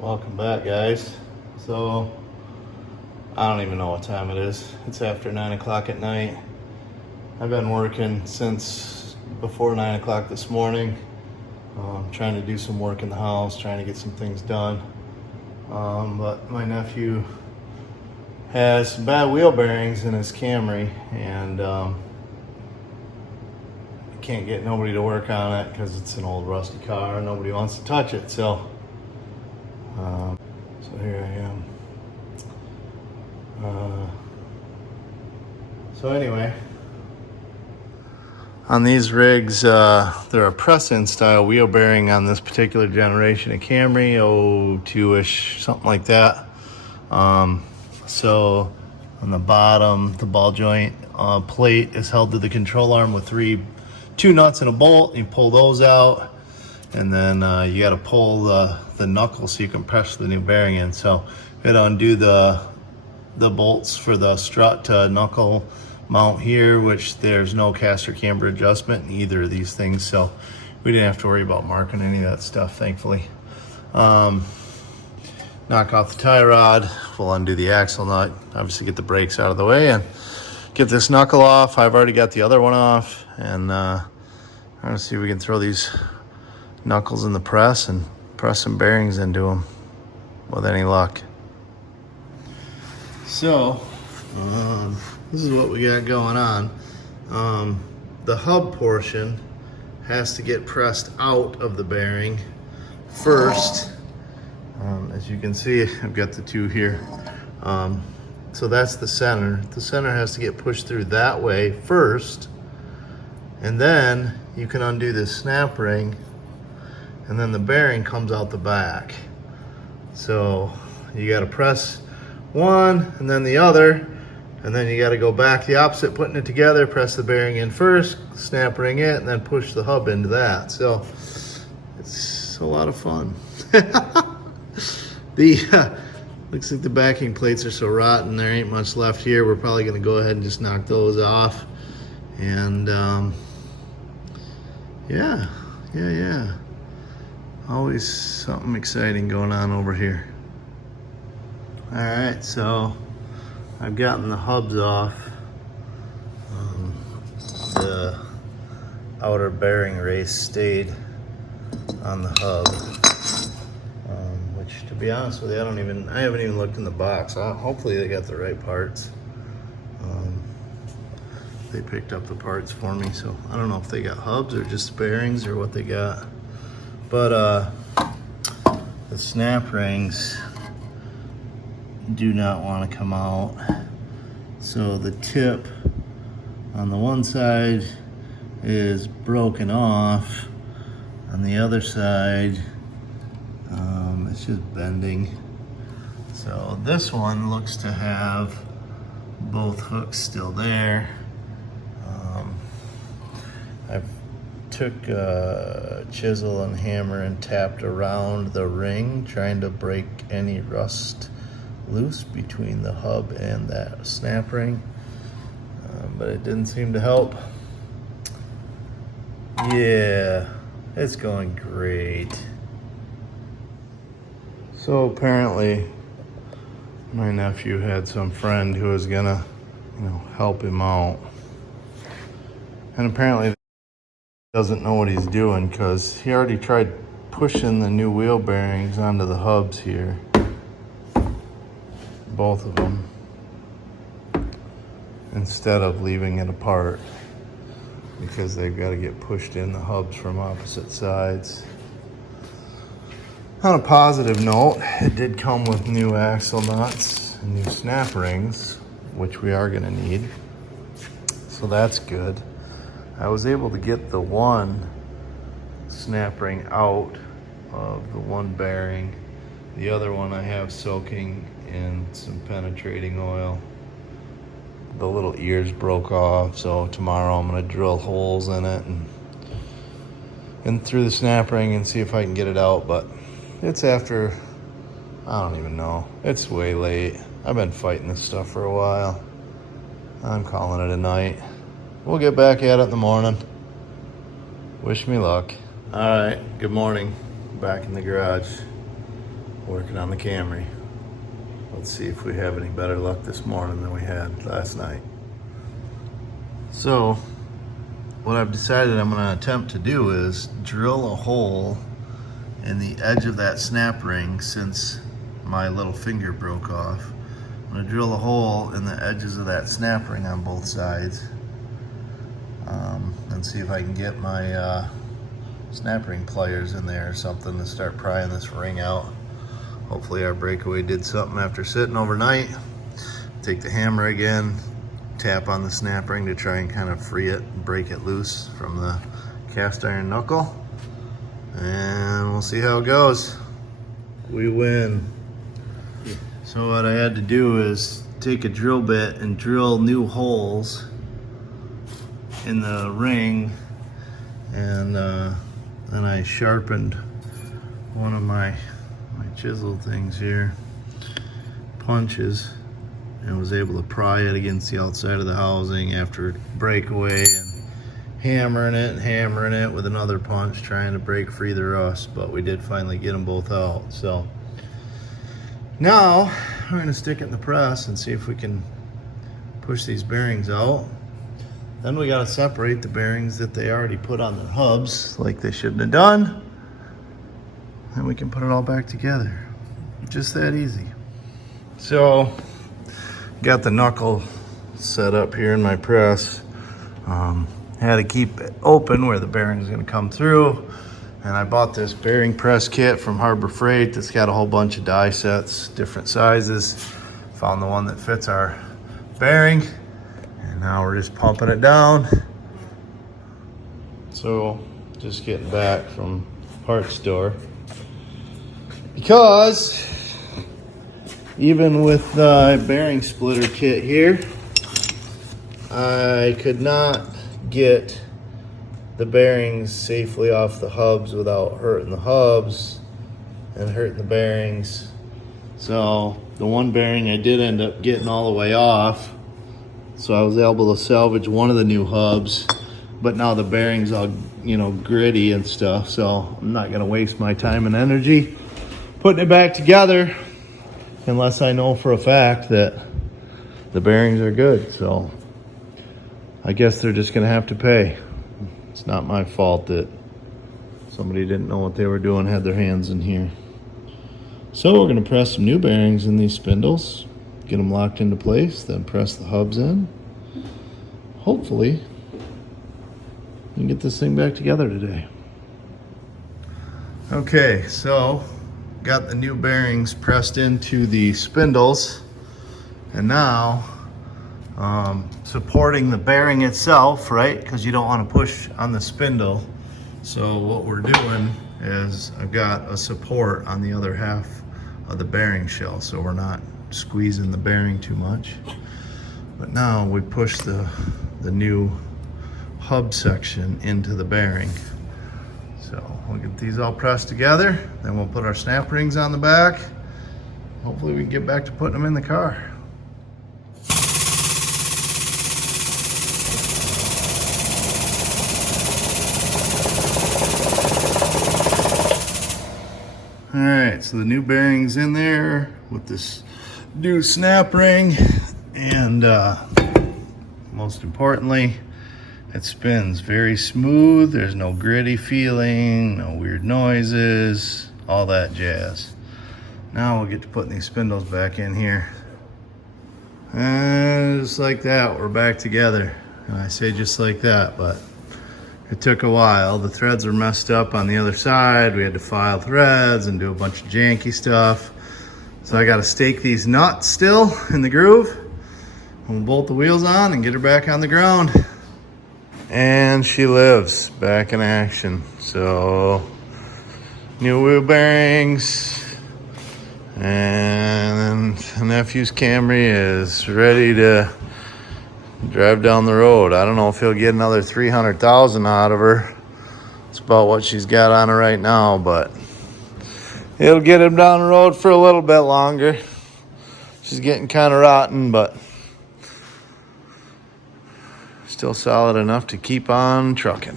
Welcome back, guys. So I don't even know what time it is. It's after 9 o'clock at night. I've been working since before 9 o'clock this morning, trying to do some work in the house, trying to get some things done. But my nephew has some bad wheel bearings in his Camry, and can't get nobody to work on it because it's an old rusty car and nobody wants to touch it. So here I am. So anyway, on these rigs, they're a press-in style wheel bearing on this particular generation of Camry, 02-ish, something like that. So on the bottom, the ball joint plate is held to the control arm with two nuts and a bolt. You pull those out, and then you got to pull the knuckle so you can press the new bearing in. So we had to undo the bolts for the strut to knuckle mount here, which there's no caster camber adjustment in either of these things, so we didn't have to worry about marking any of that stuff, thankfully. Knock off the tie rod, we'll undo the axle nut, obviously get the brakes out of the way and get this knuckle off. I've already got the other one off, and I'm gonna see if we can throw these knuckles in the press and press some bearings into them with any luck. So this is what we got going on. The hub portion has to get pressed out of the bearing first. As you can see, I've got the two here. So that's the center. The center has to get pushed through that way first, and then you can undo this snap ring, and then the bearing comes out the back. So you got to press one and then the other, and then you got to go back the opposite, putting it together, press the bearing in first, snap ring it, and then push the hub into that. So it's a lot of fun. Looks like the backing plates are so rotten, there ain't much left here. We're probably going to go ahead and just knock those off. And yeah. Always something exciting going on over here. All right, so I've gotten the hubs off. The outer bearing race stayed on the hub, which, to be honest with you, I haven't even looked in the box. Hopefully they got the right parts. They picked up the parts for me, so I don't know if they got hubs or just bearings or what they got. But the snap rings do not want to come out. So the tip on the one side is broken off. On the other side, it's just bending. So this one looks to have both hooks still there. I took a chisel and hammer and tapped around the ring, trying to break any rust loose between the hub and that snap ring, but it didn't seem to help. Yeah, it's going great. So apparently my nephew had some friend who was gonna, help him out, and apparently doesn't know what he's doing, because he already tried pushing the new wheel bearings onto the hubs here, both of them, instead of leaving it apart, because they've got to get pushed in the hubs from opposite sides. On a positive note, it did come with new axle nuts and new snap rings, which we are going to need, so that's good. I was able to get the one snap ring out of the one bearing. The other one I have soaking in some penetrating oil. The little ears broke off, so tomorrow I'm gonna drill holes in it and through the snap ring and see if I can get it out. But it's after, I don't even know, it's way late. I've been fighting this stuff for a while. I'm calling it a night. We'll get back at it in the morning. Wish me luck. All right, good morning. Back in the garage. working on the Camry. Let's see if we have any better luck this morning than we had last night. So what I've decided I'm going to attempt to do is drill a hole in the edge of that snap ring since my little finger broke off. I'm going to drill a hole in the edges of that snap ring on both sides and see if I can get my snap ring pliers in there or something to start prying this ring out. Hopefully our breakaway did something after sitting overnight. Take the hammer again, tap on the snap ring to try and kind of free it and break it loose from the cast iron knuckle. And we'll see how it goes. We win. So what I had to do is take a drill bit and drill new holes in the ring, and then I sharpened one of my chisel things here, punches, and was able to pry it against the outside of the housing after breakaway and hammering it with another punch, trying to break free the rust, but we did finally get them both out. So now we're gonna stick it in the press and see if we can push these bearings out. Then we gotta separate the bearings that they already put on their hubs like they shouldn't have done. And we can put it all back together. Just that easy. So, got the knuckle set up here in my press. Had to keep it open where the bearing's gonna come through. And I bought this bearing press kit from Harbor Freight that's got a whole bunch of die sets, different sizes. Found the one that fits our bearing. And now we're just pumping it down. So, just getting back from parts store. Because even with the bearing splitter kit here, I could not get the bearings safely off the hubs without hurting the hubs and hurting the bearings. So the one bearing I did end up getting all the way off. So I was able to salvage one of the new hubs, but now the bearing's all, gritty and stuff. So I'm not gonna waste my time and energy putting it back together unless I know for a fact that the bearings are good. So I guess they're just gonna have to pay. It's not my fault that somebody didn't know what they were doing, had their hands in here. So we're gonna press some new bearings in these spindles, get them locked into place, then press the hubs in. Hopefully we can get this thing back together today. Okay, so got the new bearings pressed into the spindles, and now supporting the bearing itself, right? Because you don't want to push on the spindle. So what we're doing is I've got a support on the other half of the bearing shell, so we're not squeezing the bearing too much. But now we push the new hub section into the bearing. So we'll get these all pressed together, then we'll put our snap rings on the back. Hopefully we can get back to putting them in the car. All right, so the new bearing's in there with this new snap ring, and most importantly, it spins very smooth. There's no gritty feeling, no weird noises, all that jazz. Now we'll get to putting these spindles back in here. And just like that, we're back together. And I say just like that, but it took a while. The threads were messed up on the other side. We had to file threads and do a bunch of janky stuff. So I gotta stake these nuts still in the groove. We'll bolt the wheels on and get her back on the ground. And she lives, back in action. So, new wheel bearings. And the nephew's Camry is ready to drive down the road. I don't know if he'll get another 300,000 out of her. It's about what she's got on her right now, but it'll get him down the road for a little bit longer. She's getting kind of rotten, but still solid enough to keep on trucking.